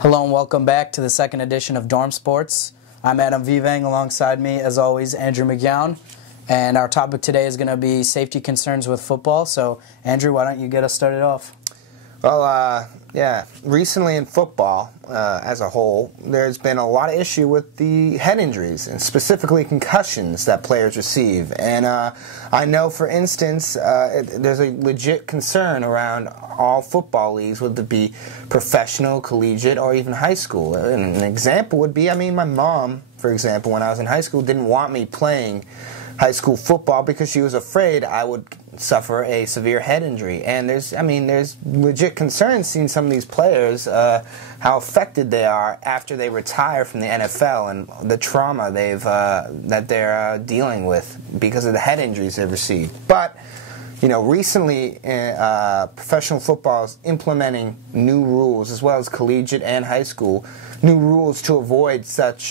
Hello and welcome back to the second edition of DormSports. I'm Adam Vivang, alongside me, as always, Andrew McGowan. And our topic today is going to be safety concerns with football. So, Andrew, why don't you get us started off? Well, recently in football as a whole, there's been a lot of issue with the head injuries, and specifically concussions that players receive. And I know, for instance, there's a legit concern around all football leagues, whether it be professional, collegiate, or even high school. And an example would be, my mom, for example, when I was in high school, didn't want me playing high school football because she was afraid I would suffer a severe head injury. And there's legit concerns seeing some of these players, how affected they are after they retire from the NFL and the trauma that they're dealing with because of the head injuries they've received. But recently, professional football is implementing new rules, as well as collegiate and high school, new rules to avoid such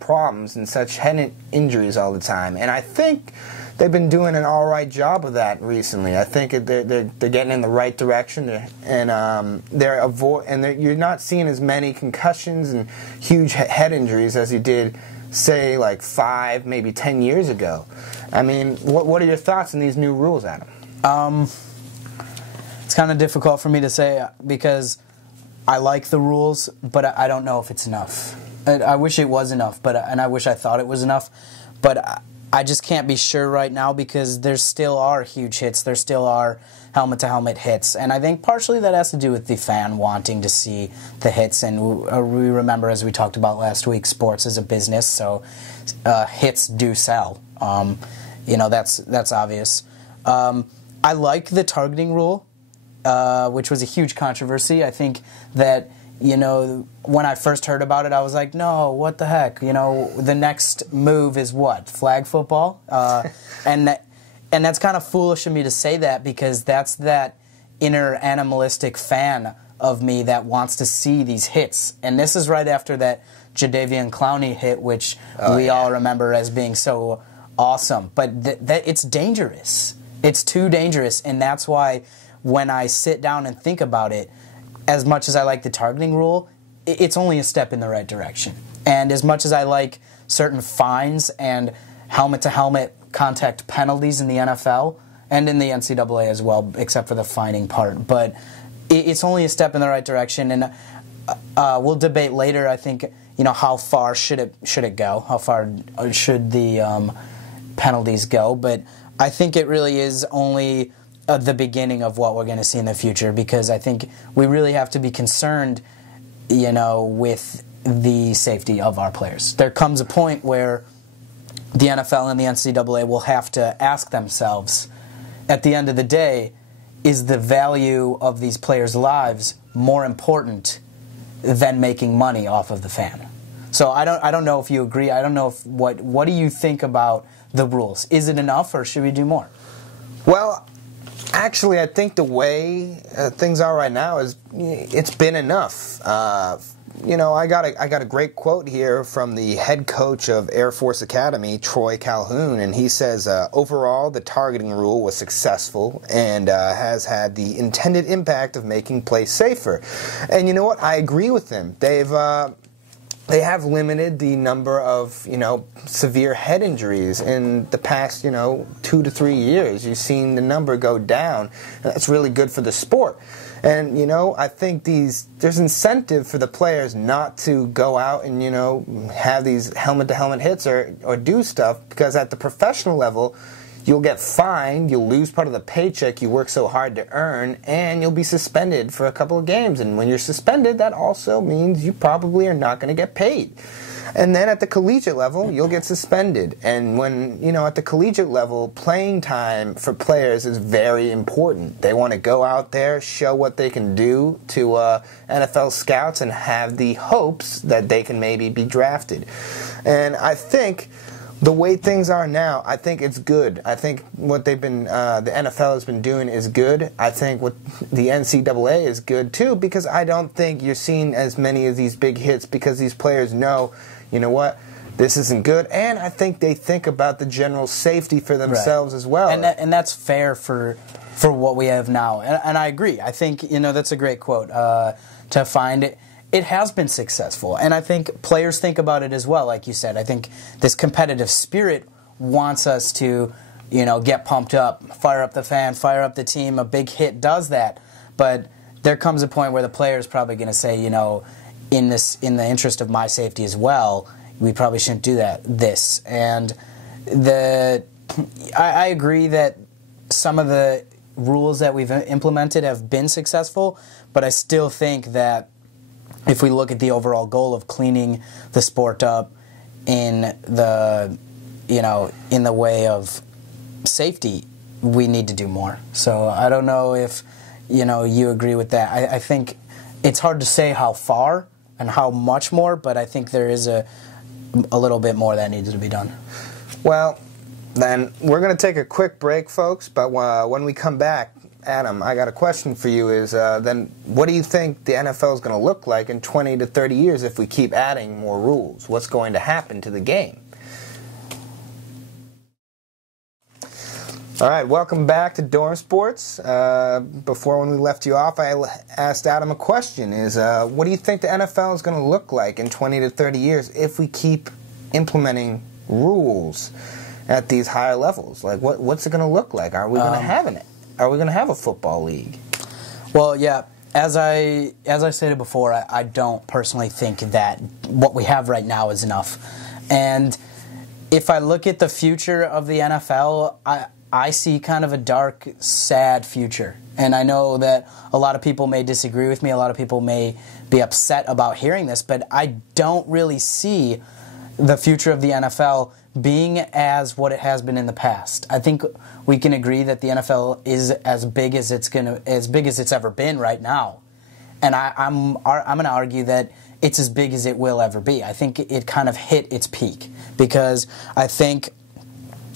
problems and such head injuries all the time. And I think they've been doing an all right job of that recently. I think they're getting in the right direction, and you're not seeing as many concussions and huge head injuries as you did, say, like 5, maybe 10 years ago. What are your thoughts on these new rules, Adam? It's kind of difficult for me to say because I like the rules, but I don't know if it's enough. I wish it was enough, and I wish I thought it was enough, but I just can't be sure right now because there still are huge hits. There still are helmet-to-helmet hits, and I think partially that has to do with the fan wanting to see the hits. And we remember, as we talked about last week, sports is a business, so hits do sell. That's obvious. I like the targeting rule, which was a huge controversy. I think that, when I first heard about it, I was like, no, what the heck? The next move is what? Flag football? And that's kind of foolish of me to say that because that's that inner animalistic fan of me that wants to see these hits. And this is right after that Jadeveon Clowney hit, which we all remember as being so awesome. But it's dangerous. It's too dangerous, and that's why when I sit down and think about it, as much as I like the targeting rule, it's only a step in the right direction. And as much as I like certain fines and helmet-to-helmet contact penalties in the NFL and in the NCAA as well, except for the fining part, but it's only a step in the right direction. And we'll debate later, I think, how far should it go? How far should the penalties go? But I think it really is only the beginning of what we're going to see in the future, because I think we really have to be concerned, with the safety of our players. There comes a point where the NFL and the NCAA will have to ask themselves, at the end of the day, is the value of these players' lives more important than making money off of the fan? So I don't know if you agree. I don't know what do you think about the rules? Is it enough, or should we do more? Well, actually, I think the way things are right now it's been enough. I got a great quote here from the head coach of Air Force Academy, Troy Calhoun, and he says, overall, the targeting rule was successful and has had the intended impact of making play safer. And you know what? I agree with him. They have limited the number of, severe head injuries in the past, 2 to 3 years. You've seen the number go down, and that's really good for the sport. And, I think there's incentive for the players not to go out and, have these helmet-to-helmet hits or do stuff, because at the professional level, you'll get fined, you'll lose part of the paycheck you work so hard to earn, and you'll be suspended for a couple of games. And when you're suspended, that also means you probably are not going to get paid. And then at the collegiate level, you'll get suspended. And when, at the collegiate level, playing time for players is very important. They want to go out there, show what they can do to NFL scouts, and have the hopes that they can maybe be drafted. And I think the way things are now, I think it's good. I think what the NFL has been doing is good. I think what the NCAA is good too, because I don't think you're seeing as many of these big hits, because these players know, what, this isn't good. And I think they think about the general safety for themselves as well. And that's fair for what we have now. And I agree. I think, that's a great quote to find it. it has been successful. And I think players think about it as well, like you said. I think this competitive spirit wants us to, get pumped up, fire up the fan, fire up the team. A big hit does that. But there comes a point where the player is probably going to say, in the interest of my safety as well, we probably shouldn't do this. And I agree that some of the rules that we've implemented have been successful, but I still think that if we look at the overall goal of cleaning the sport up in the way of safety, we need to do more. So I don't know if you agree with that. I think it's hard to say how far and how much more, but I think there is a little bit more that needs to be done. Well, then we're going to take a quick break, folks, but when we come back, Adam, I got a question for you is then what do you think the NFL is going to look like in 20 to 30 years if we keep adding more rules? What's going to happen to the game? All right, welcome back to DormSports. Before when we left you off, I asked Adam a question is what do you think the NFL is going to look like in 20 to 30 years if we keep implementing rules at these higher levels? Like what's it going to look like? Are we going to have it? Are we going to have a football league? Well, yeah. As I stated before, I don't personally think that what we have right now is enough. And if I look at the future of the NFL, I see kind of a dark, sad future. And I know that a lot of people may disagree with me. A lot of people may be upset about hearing this, but I don't really see the future of the NFL being as what it has been in the past. I think we can agree that the NFL is as big as it's ever been right now, and I'm going to argue that it's as big as it will ever be. I think it kind of hit its peak because I think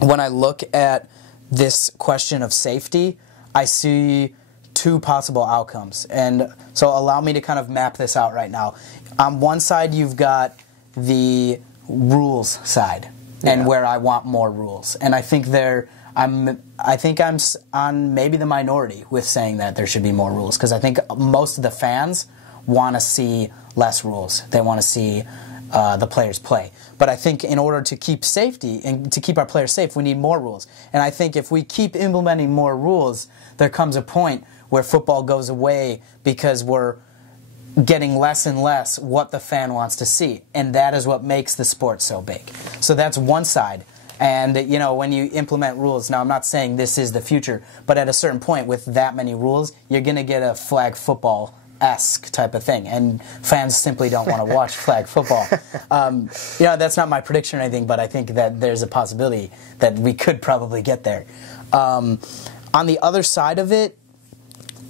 when I look at this question of safety, I see two possible outcomes, and so allow me to kind of map this out right now. On one side, you've got the rules side. And where I want more rules, and I think I'm on maybe the minority with saying that there should be more rules because I think most of the fans want to see less rules. They want to see the players play. But I think in order to keep safety and to keep our players safe, we need more rules. And I think if we keep implementing more rules, there comes a point where football goes away because we're getting less and less what the fan wants to see, and that is what makes the sport so big. So that's one side. And when you implement rules, now I'm not saying this is the future, but at a certain point with that many rules, you're going to get a flag football-esque type of thing, and fans simply don't want to watch flag football. That's not my prediction or anything, but I think that there's a possibility that we could probably get there. On the other side of it,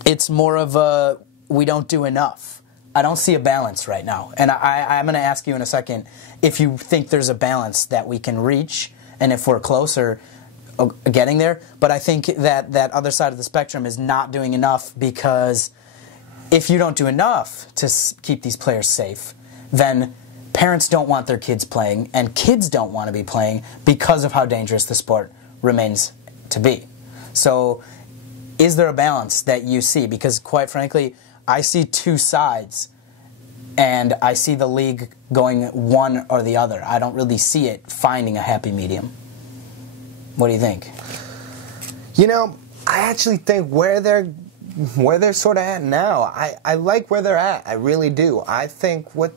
it's more of a we don't do enough. I don't see a balance right now. And I'm going to ask you in a second if you think there's a balance that we can reach and if we're closer getting there. But I think that other side of the spectrum is not doing enough because if you don't do enough to keep these players safe, then parents don't want their kids playing and kids don't want to be playing because of how dangerous the sport remains to be. So is there a balance that you see? Because quite frankly, I see two sides, and I see the league going one or the other. I don't really see it finding a happy medium. What do you think? I actually think where they're sort of at now, I like where they're at. I really do. I think where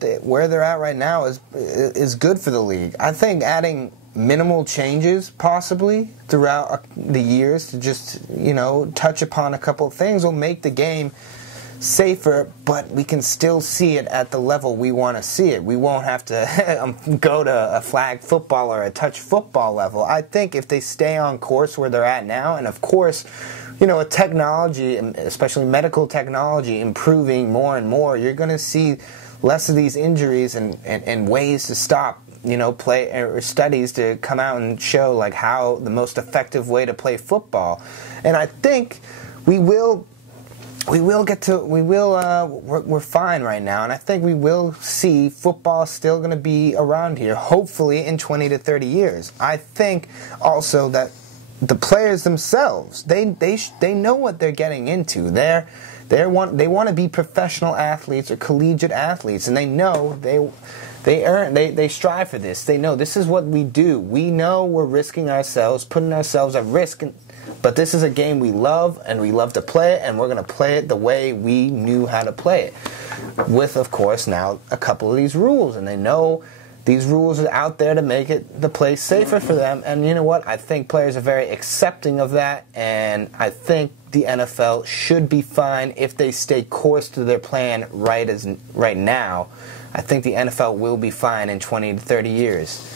they're at right now is good for the league. I think adding minimal changes possibly throughout the years to just touch upon a couple of things will make the game safer, but we can still see it at the level we want to see it. We won't have to go to a flag football or a touch football level. I think if they stay on course where they're at now, and of course, with technology, especially medical technology, improving more and more, you're going to see less of these injuries and ways to stop, play or studies to come out and show like how the most effective way to play football. And I think we're fine right now, and I think we will see football still going to be around here, hopefully in 20 to 30 years. I think also that the players themselves, they know what they're getting into. They're They want to be professional athletes or collegiate athletes, and they know they strive for this. They know this is what we do. We know we're risking ourselves, putting ourselves at risk, but this is a game we love, and we love to play it, and we're going to play it the way we knew how to play it. With, of course, now a couple of these rules, and they know these rules are out there to make the play safer for them. And you know what? I think players are very accepting of that, and I think the NFL should be fine if they stay course to their plan right now. I think the NFL will be fine in 20 to 30 years.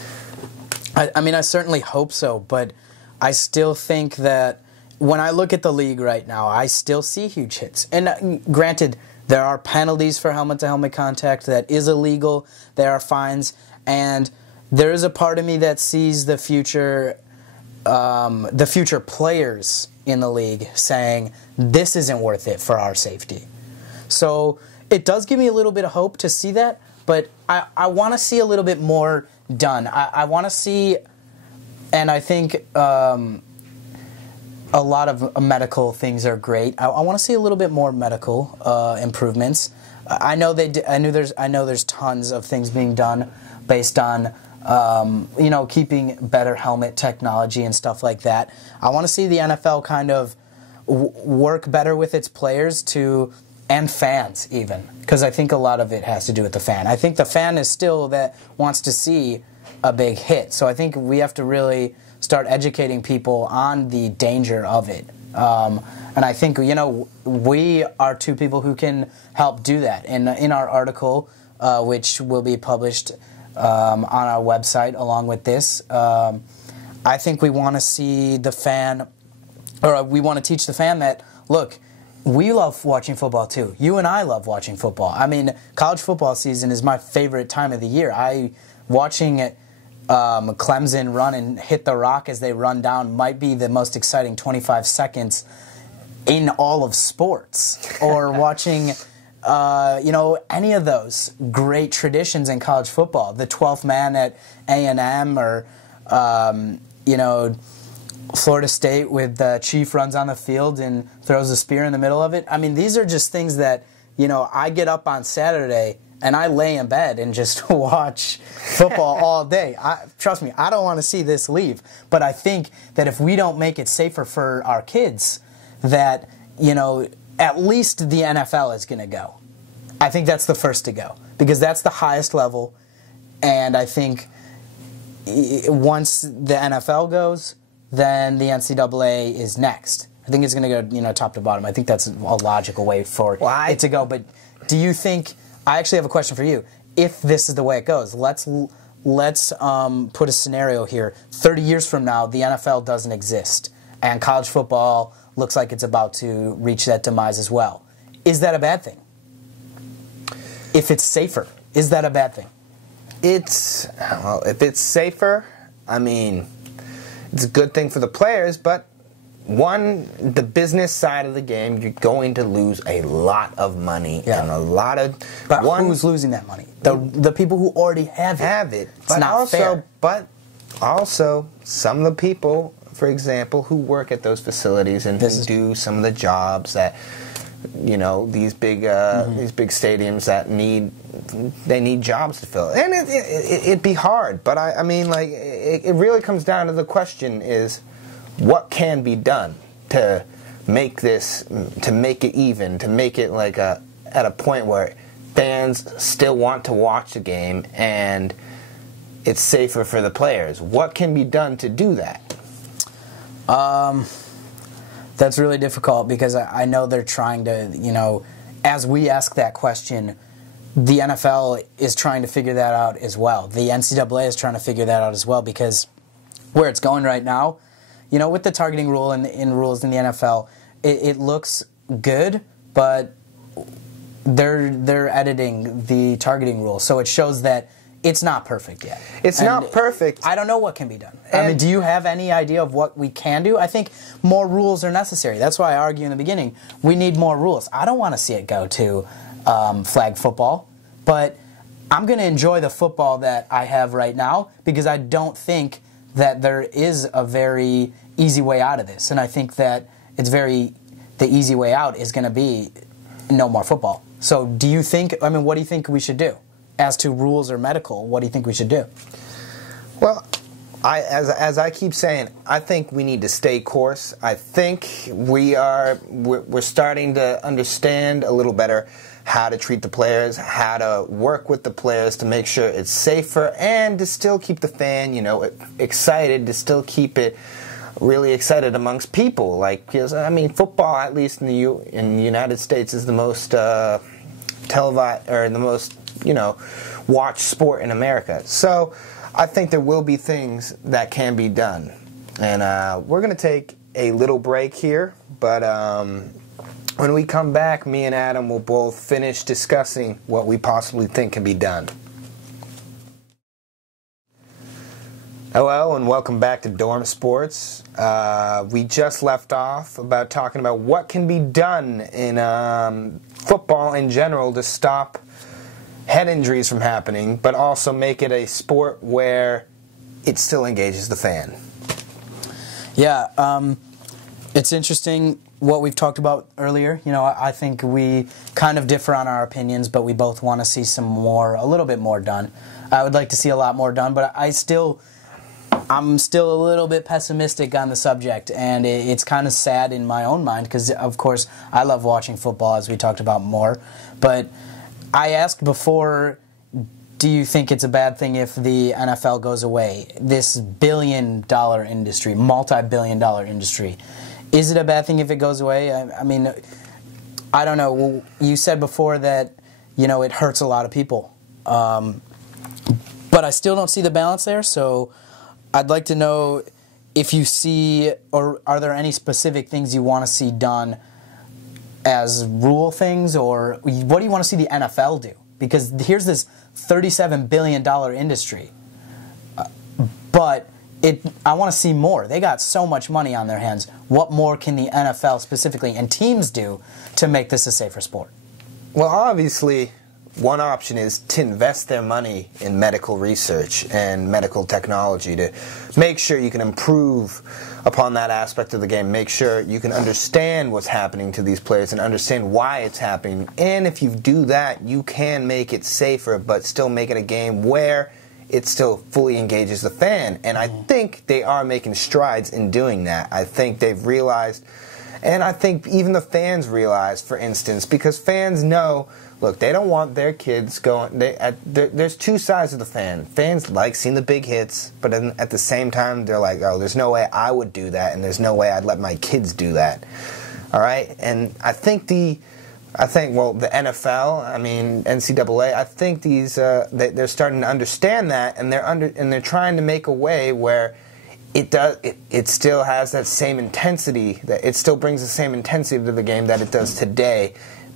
I mean, I certainly hope so, but I still think that when I look at the league right now, I still see huge hits. And granted, there are penalties for helmet-to-helmet contact that is illegal. There are fines. And there is a part of me that sees the future players in the league saying, this isn't worth it for our safety. So it does give me a little bit of hope to see that, but I want to see a little bit more done. I want to see, and I think a lot of medical things are great. I want to see a little bit more medical improvements. I know there's tons of things being done based on keeping better helmet technology and stuff like that. I want to see the NFL kind of work better with its players and fans even, because I think a lot of it has to do with the fan. I think the fan is still that wants to see a big hit. So I think we have to really start educating people on the danger of it. And I think, we are two people who can help do that. In our article, which will be published on our website along with this, I think we want to see the fan, or we want to teach the fan that, look, we love watching football too. You and I love watching football. I mean, college football season is my favorite time of the year. Watching Clemson run and hit the rock as they run down might be the most exciting 25 seconds in all of sports. Or watching, any of those great traditions in college football. The 12th man at A&M, or, Florida State with the Chief runs on the field and throws a spear in the middle of it. I mean, these are just things that, I get up on Saturday and I lay in bed and just watch football all day. Trust me, I don't want to see this leave. But I think that if we don't make it safer for our kids, that, at least the NFL is going to go. I think that's the first to go, because that's the highest level. And I think once the NFL goes, then the NCAA is next. I think it's going to go, top to bottom. I think that's a logical way for it to go. But do you think? I actually have a question for you. If this is the way it goes, let's put a scenario here. 30 years from now, the NFL doesn't exist, and college football looks like it's about to reach that demise as well. Is that a bad thing? If it's safer, is that a bad thing? If it's safer, I mean, it's a good thing for the players, but the business side of the game, you're going to lose a lot of money and a lot of. But who's losing that money? The people who already have it. It's not fair. But also, some of the people, for example, who work at those facilities and who do some of the jobs that, these big stadiums that need jobs to fill, and it'd be hard. But I mean, like, it really comes down to the question is, what can be done to make it even, to make it like at a point where fans still want to watch the game and it's safer for the players? What can be done to do that? That's really difficult, because I know they're trying to, as we ask that question, the NFL is trying to figure that out as well. The NCAA is trying to figure that out as well, because where it's going right now, with the targeting rule and in rules in the NFL, it looks good, but they're editing the targeting rule, so it shows that it's not perfect yet. It's not perfect. I don't know what can be done. I mean, do you have any idea of what we can do? I think more rules are necessary. That's why I argue in the beginning, we need more rules. I don't want to see it go to flag football, but I'm going to enjoy the football that I have right now, because I don't think that there is a very easy way out of this. And I think that the easy way out is going to be no more football. So do you think, what do you think we should do? As to rules or medical, what do you think we should do? Well, as I keep saying, I think we need to stay course. I think we're starting to understand a little better how to treat the players, how to work with the players to make sure it's safer, and to still keep the fan, excited, to still keep it really excited amongst people. Football, at least in the United States, is the most televised, or the most watched sport in America. So I think there will be things that can be done, and we're going to take a little break here, but when we come back, me and Adam will both finish discussing what we possibly think can be done. Hello and welcome back to DormSports. We just left off about talking about what can be done in football in general to stop head injuries from happening, but also make it a sport where it still engages the fan. Yeah, it's interesting what we've talked about earlier. I think we kind of differ on our opinions, but we both want to see a little bit more done. I would like to see a lot more done, but I'm still a little bit pessimistic on the subject, and it's kind of sad in my own mind because, of course, I love watching football, as we talked about more. But I asked before, do you think it's a bad thing if the NFL goes away? This billion-dollar industry, multi-billion-dollar industry. Is it a bad thing if it goes away? I don't know. You said before that, it hurts a lot of people. But I still don't see the balance there, so I'd like to know if you see, or are there any specific things you want to see done as rule things, or what do you want to see the NFL do? Because here's this $37 billion industry, but I want to see more. They got so much money on their hands. What more can the NFL specifically and teams do to make this a safer sport? Well, obviously, one option is to invest their money in medical research and medical technology to make sure you can improve upon that aspect of the game, make sure you can understand what's happening to these players and understand why it's happening. And if you do that, you can make it safer, but still make it a game where it still fully engages the fan. And I think they are making strides in doing that. I think they've realized, and I think even the fans realize, for instance, because fans know, look, they don't want their kids going. There's two sides of the fan. Fans like seeing the big hits, but at the same time, they're like, oh, there's no way I would do that, and there's no way I'd let my kids do that. All right? And I think the NFL, NCAA, I think they're starting to understand that, and they're trying to make a way where it still has that same intensity, that it still brings the same intensity to the game that it does today,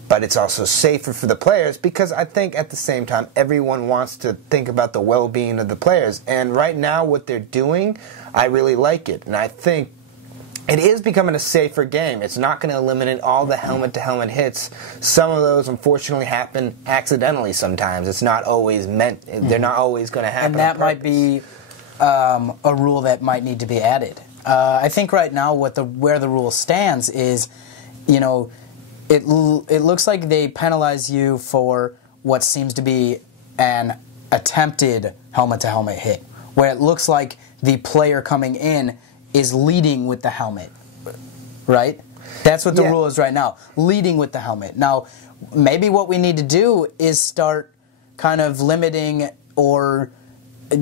but it's also safer for the players, because I think at the same time everyone wants to think about the well-being of the players. And right now what they're doing, I really like it, and I think it is becoming a safer game. It's not going to eliminate all the helmet-to-helmet hits. Some of those, unfortunately, happen accidentally sometimes. It's not always meant. They're not always going to happen. And that might be a rule that might need to be added. I think right now where the rule stands is, it looks like they penalize you for what seems to be an attempted helmet-to-helmet hit, where it looks like the player coming in is leading with the helmet, right? That's what the rule is right now, leading with the helmet. Now, maybe what we need to do is start kind of limiting or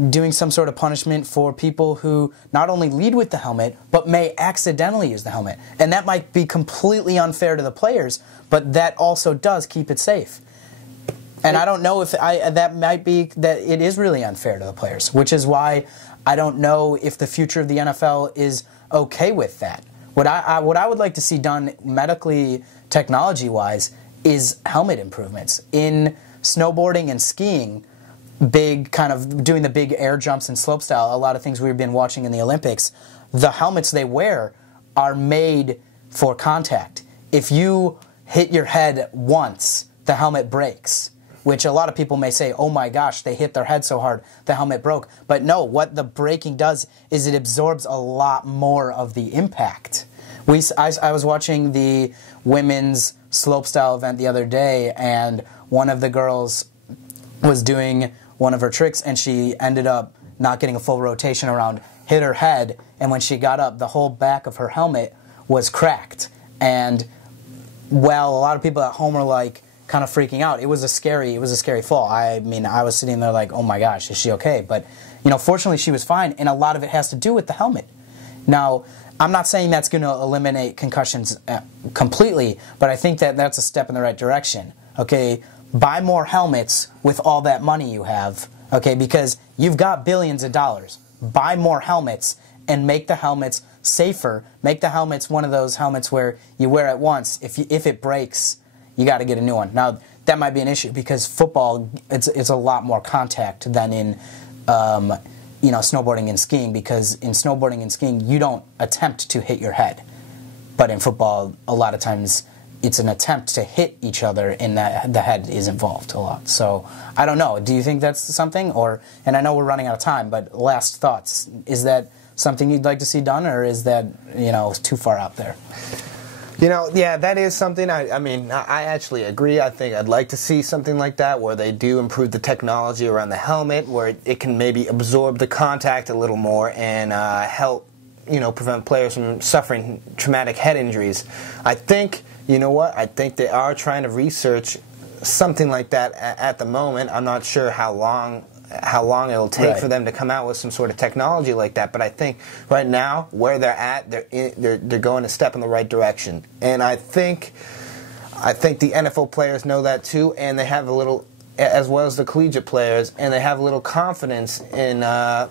doing some sort of punishment for people who not only lead with the helmet, but may accidentally use the helmet. And that might be completely unfair to the players, but that also does keep it safe. And I don't know if that might be that it is really unfair to the players, which is why I don't know if the future of the NFL is okay with that. What I would like to see done medically, technology-wise, is helmet improvements. In snowboarding and skiing, big kind of doing the big air jumps and slopestyle, a lot of things we've been watching in the Olympics, the helmets they wear are made for contact. If you hit your head once, the helmet breaks, which a lot of people may say, oh my gosh, they hit their head so hard, the helmet broke. But no, what the breaking does is it absorbs a lot more of the impact. I was watching the women's slopestyle event the other day, and one of the girls was doing one of her tricks, and she ended up not getting a full rotation around, hit her head, and when she got up, the whole back of her helmet was cracked. And well, a lot of people at home are like kind of freaking out. It was a scary fall. I mean, I was sitting there like, oh my gosh, is she okay? But fortunately she was fine, and a lot of it has to do with the helmet. Now, I'm not saying that's going to eliminate concussions completely, but I think that that's a step in the right direction. Okay, buy more helmets with all that money you have. Okay, because you've got billions of dollars. Buy more helmets and make the helmets safer. Make the helmets one of those helmets where you wear it once. If it breaks, you got to get a new one. Now, that might be an issue because football, it's a lot more contact than in snowboarding and skiing, because in snowboarding and skiing, you don't attempt to hit your head. But in football, a lot of times, it's an attempt to hit each other, and that the head is involved a lot. So, I don't know. Do you think that's something? And I know we're running out of time, but last thoughts. Is that something you'd like to see done, or is that, too far out there? Yeah, that is something. I actually agree. I think I'd like to see something like that where they do improve the technology around the helmet, where it can maybe absorb the contact a little more and help, prevent players from suffering traumatic head injuries. I think, I think they are trying to research something like that at the moment. I'm not sure how long it'll take for them to come out with some sort of technology like that, but I think right now where they're at, they're going a step in the right direction, and I think the NFL players know that too, and they have a little, as well as the collegiate players, and they have a little confidence in I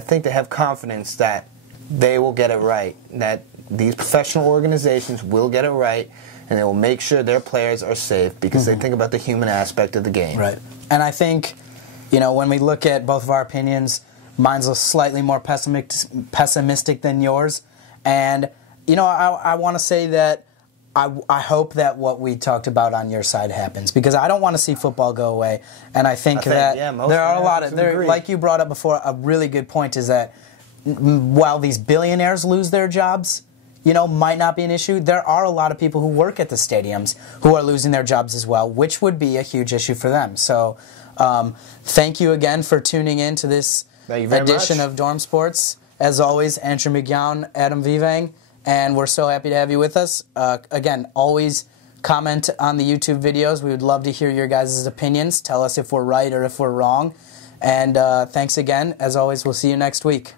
think they have confidence that they will get it right, that these professional organizations will get it right, and they will make sure their players are safe because they think about the human aspect of the game. Right, and I think. When we look at both of our opinions, mine's a slightly more pessimistic than yours. And, I want to say that I hope that what we talked about on your side happens, because I don't want to see football go away. And I think that there are a lot of, like you brought up before, a really good point is that while these billionaires lose their jobs, might not be an issue, there are a lot of people who work at the stadiums who are losing their jobs as well, which would be a huge issue for them. So, thank you again for tuning in to this edition of Dorm Sports. As always, Andrew McGowan, Adam Vivang, and we're so happy to have you with us. Again, always comment on the YouTube videos. We would love to hear your guys' opinions. Tell us if we're right or if we're wrong. And thanks again. As always, we'll see you next week.